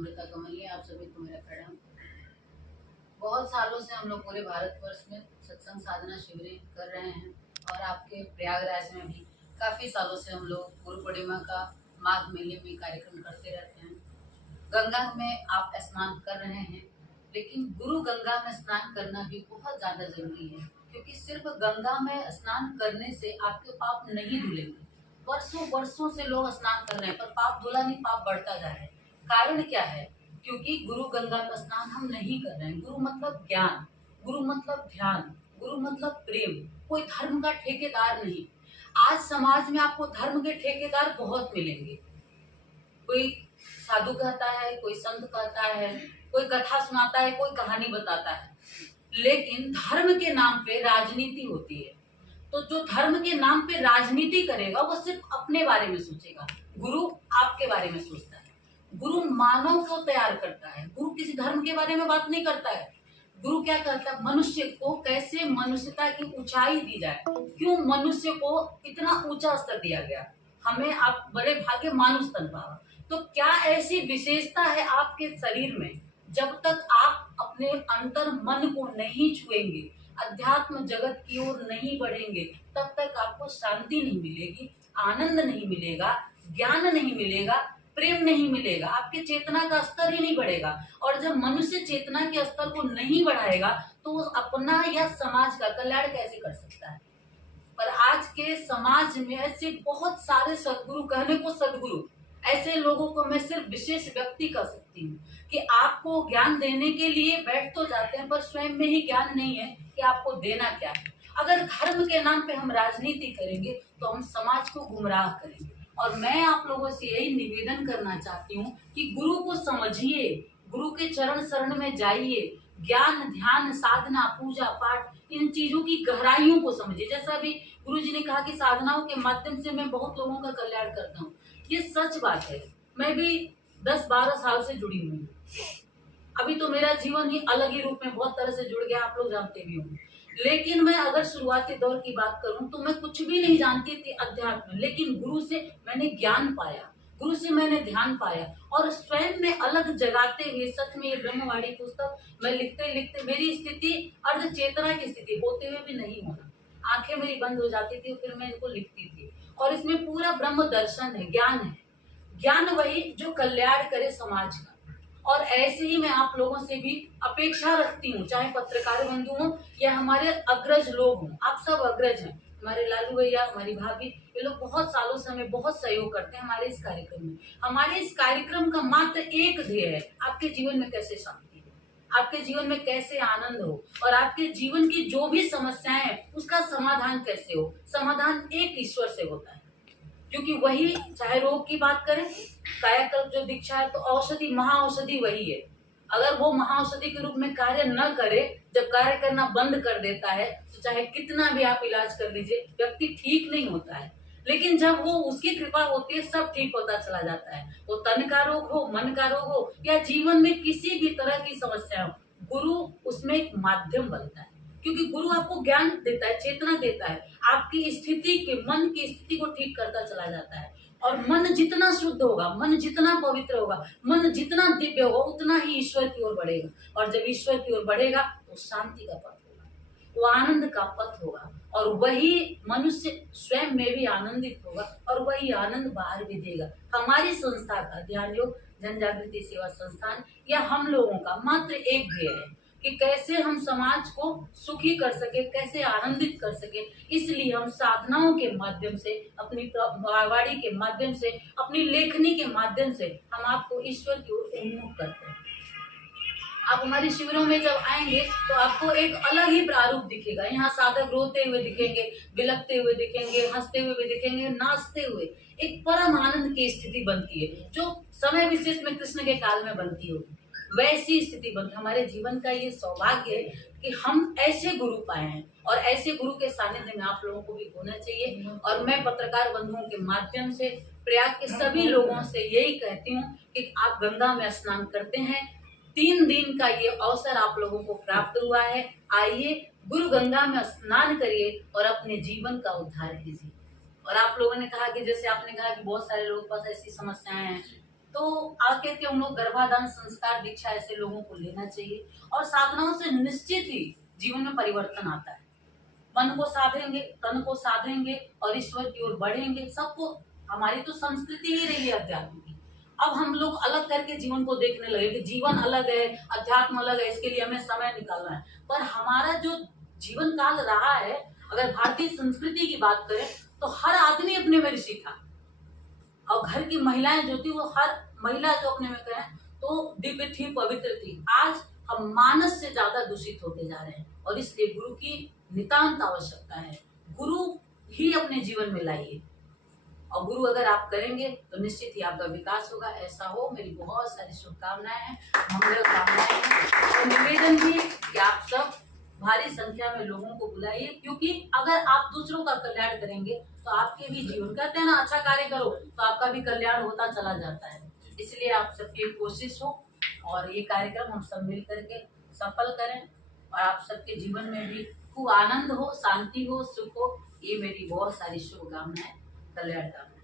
अमृता कमलिया, आप सभी को मेरा प्रणाम। बहुत सालों से हम लोग पूरे भारतवर्ष में सत्संग साधना शिविरें कर रहे हैं और आपके प्रयागराज में भी काफ़ी सालों से हम लोग गुरु पूर्णिमा का माघ मेले में कार्यक्रम करते रहते हैं। गंगा में आप स्नान कर रहे हैं, लेकिन गुरु गंगा में स्नान करना भी बहुत ज़्यादा जरूरी है, क्योंकि सिर्फ गंगा में स्नान करने से आपके पाप नहीं धुलेंगे। वर्षों वर्षों से लोग स्नान कर रहे हैं पर पाप धुला नहीं, पाप बढ़ता जा रहा है। कारण क्या है? क्योंकि गुरु गंगा में स्नान हम नहीं कर रहे हैं। गुरु मतलब ज्ञान, गुरु मतलब ध्यान, गुरु मतलब प्रेम, कोई धर्म का ठेकेदार नहीं। आज समाज में आपको धर्म के ठेकेदार बहुत मिलेंगे। कोई साधु कहता है, कोई संत कहता है, कोई कथा सुनाता है, कोई कहानी बताता है, लेकिन धर्म के नाम पे राजनीति होती है। तो जो धर्म के नाम पे राजनीति करेगा वो सिर्फ अपने बारे में सोचेगा। गुरु आपके बारे में सोचता है। गुरु मानव को तैयार करता है। गुरु किसी धर्म के बारे में बात नहीं करता है। गुरु क्या करता है? मनुष्य को कैसे मनुष्यता की ऊंचाई दी जाए, क्यों मनुष्य को इतना ऊंचा स्तर दिया गया, हमें आप बड़े भाग्य मानुष तन पावा। तो क्या ऐसी विशेषता है आपके शरीर में, जब तक आप अपने अंतर मन को नहीं छुएंगे, अध्यात्म जगत की ओर नहीं बढ़ेंगे, तब तक आपको शांति नहीं मिलेगी, आनंद नहीं मिलेगा, ज्ञान नहीं मिलेगा, प्रेम नहीं मिलेगा, आपके चेतना का स्तर ही नहीं बढ़ेगा। और जब मनुष्य चेतना के स्तर को नहीं बढ़ाएगा तो वो अपना या समाज का कल्याण कैसे कर सकता है? पर आज के समाज में ऐसे बहुत सारे सदगुरु, कहने को सदगुरु, ऐसे लोगों को मैं सिर्फ विशेष व्यक्ति कह सकती हूँ कि आपको ज्ञान देने के लिए बैठ तो जाते हैं पर स्वयं में ही ज्ञान नहीं है कि आपको देना क्या है। अगर धर्म के नाम पे हम राजनीति करेंगे तो हम समाज को गुमराह करेंगे। और मैं आप लोगों से यही निवेदन करना चाहती हूँ कि गुरु को समझिए, गुरु के चरण शरण में जाइए, ज्ञान ध्यान साधना पूजा पाठ इन चीजों की गहराइयों को समझिए। जैसा अभी गुरु जी ने कहा कि साधनाओं के माध्यम से मैं बहुत लोगों का कल्याण करता हूँ, ये सच बात है। मैं भी 10-12 साल से जुड़ी हुई हूँ। अभी तो मेरा जीवन ही अलग ही रूप में बहुत तरह से जुड़ गया, आप लोग जानते भी होंगे। लेकिन मैं अगर शुरुआती दौर की बात करूं तो मैं कुछ भी नहीं जानती थी अध्यात्म, लेकिन गुरु से मैंने ज्ञान पाया, गुरु से मैंने ध्यान पाया और स्वयं में अलग जगाते हुए। सच में ये ब्रह्मवाणी पुस्तक मैं लिखते लिखते मेरी स्थिति अर्ध चेतना की स्थिति होते हुए भी नहीं होना, आंखें मेरी बंद हो जाती थी, फिर मैं इनको लिखती थी। और इसमें पूरा ब्रह्म दर्शन है, ज्ञान है, ज्ञान वही जो कल्याण करे समाज का। और ऐसे ही मैं आप लोगों से भी अपेक्षा रखती हूँ, चाहे पत्रकार बंधु हो या हमारे अग्रज लोग हों, आप सब अग्रज हैं। हमारे लालू भैया, हमारी भाभी, ये लोग बहुत सालों से हमें बहुत सहयोग करते हैं हमारे इस कार्यक्रम में। हमारे इस कार्यक्रम का मात्र एक ध्येय है, आपके जीवन में कैसे शांति हो, आपके जीवन में कैसे आनंद हो, और आपके जीवन की जो भी समस्याएं हैं उसका समाधान कैसे हो। समाधान एक ईश्वर से होता है, क्योंकि वही, चाहे रोग की बात करें, कायाकल्प जो दीक्षा है तो औषधि महाऔषधि वही है। अगर वो महाऔषधि के रूप में कार्य न करे, जब कार्य करना बंद कर देता है तो चाहे कितना भी आप इलाज कर लीजिए, व्यक्ति ठीक नहीं होता है। लेकिन जब वो उसकी कृपा होती है सब ठीक होता चला जाता है। वो तन का रोग हो, मन का रोग हो या जीवन में किसी भी तरह की समस्या हो, गुरु उसमें एक माध्यम बनता है। क्योंकि गुरु आपको ज्ञान देता है, चेतना देता है, आपकी स्थिति के मन की स्थिति को ठीक करता चला जाता है। और मन जितना शुद्ध होगा, मन जितना पवित्र होगा, मन जितना दिव्य होगा, उतना ही ईश्वर की ओर बढ़ेगा। और जब ईश्वर की ओर बढ़ेगा तो शांति का पथ होगा, वो आनंद का पथ होगा, और वही मनुष्य स्वयं में भी आनंदित होगा और वही आनंद बाहर भी देगा। हमारी संस्था का ध्यान योग जन जागृति सेवा संस्थान या हम लोगों का मात्र एक ध्येय है कि कैसे हम समाज को सुखी कर सके, कैसे आनंदित कर सके। इसलिए हम साधनाओं के माध्यम से, अपनी वाणी के माध्यम से, अपनी लेखनी के माध्यम से हम आपको ईश्वर की ओर उन्मुख करते हैं। आप हमारे शिविरों में जब आएंगे तो आपको एक अलग ही प्रारूप दिखेगा। यहाँ साधक रोते हुए दिखेंगे, बिलखते हुए दिखेंगे, हंसते हुए भी दिखेंगे, नाचते हुए। एक परम आनंद की स्थिति बनती है जो समय विशेष में कृष्ण के काल में बनती होगी, वैसी स्थिति बनती है। हमारे जीवन का ये सौभाग्य है कि हम ऐसे गुरु पाए हैं और ऐसे गुरु के सानिध्य में आप लोगों को भी होना चाहिए। और मैं पत्रकार बंधुओं के माध्यम से प्रयाग के सभी लोगों से यही कहती हूँ कि आप गंगा में स्नान करते हैं, 3 दिन का ये अवसर आप लोगों को प्राप्त हुआ है। आइए गुरु गंगा में स्नान करिए और अपने जीवन का उद्धार कीजिए। और आप लोगों ने कहा कि जैसे आपने कहा कि बहुत सारे लोगों के पास ऐसी समस्याएं हैं, तो आके के उन लोग गर्भाधान संस्कार दीक्षा ऐसे लोगों को लेना चाहिए। और साधनाओं से निश्चित ही जीवन में परिवर्तन आता है। मन को साधेंगे, तन को साधेंगे और ईश्वर की ओर बढ़ेंगे। सबको, हमारी तो संस्कृति ही रही है अध्यात्म की। अब हम लोग अलग करके जीवन को देखने लगे कि जीवन अलग है, अध्यात्म अलग है, इसके लिए हमें समय निकालना है। पर हमारा जो जीवन काल रहा है, अगर भारतीय संस्कृति की बात करें तो हर आदमी अपने में ऋषि था। और घर की महिलाएं जो थी, वो हर महिला जो अपने में कहें तो दिव्य थी, पवित्र थी। आज हम मानस से ज्यादा दूषित होते जा रहे हैं और इसलिए गुरु की नितांत आवश्यकता है। गुरु ही अपने जीवन में लाइए और गुरु अगर आप करेंगे तो निश्चित ही आपका विकास होगा। ऐसा हो, मेरी बहुत सारी शुभकामनाएं हैं, मंगल कामनाएं हैं। तो निवेदन भी कि आप सब भारी संख्या में लोगों को बुलाइए, क्योंकि अगर आप दूसरों का कल्याण करेंगे तो आपके भी जीवन, कहते हैं ना, अच्छा कार्य करो तो आपका भी कल्याण होता चला जाता है। इसलिए आप सबकी कोशिश हो और ये कार्यक्रम हम सब मिल करके सफल करें और आप सबके जीवन में भी खूब आनंद हो, शांति हो, सुख हो। ये मेरी बहुत सारी शुभकामनाएं, कल्याण कामनाएं।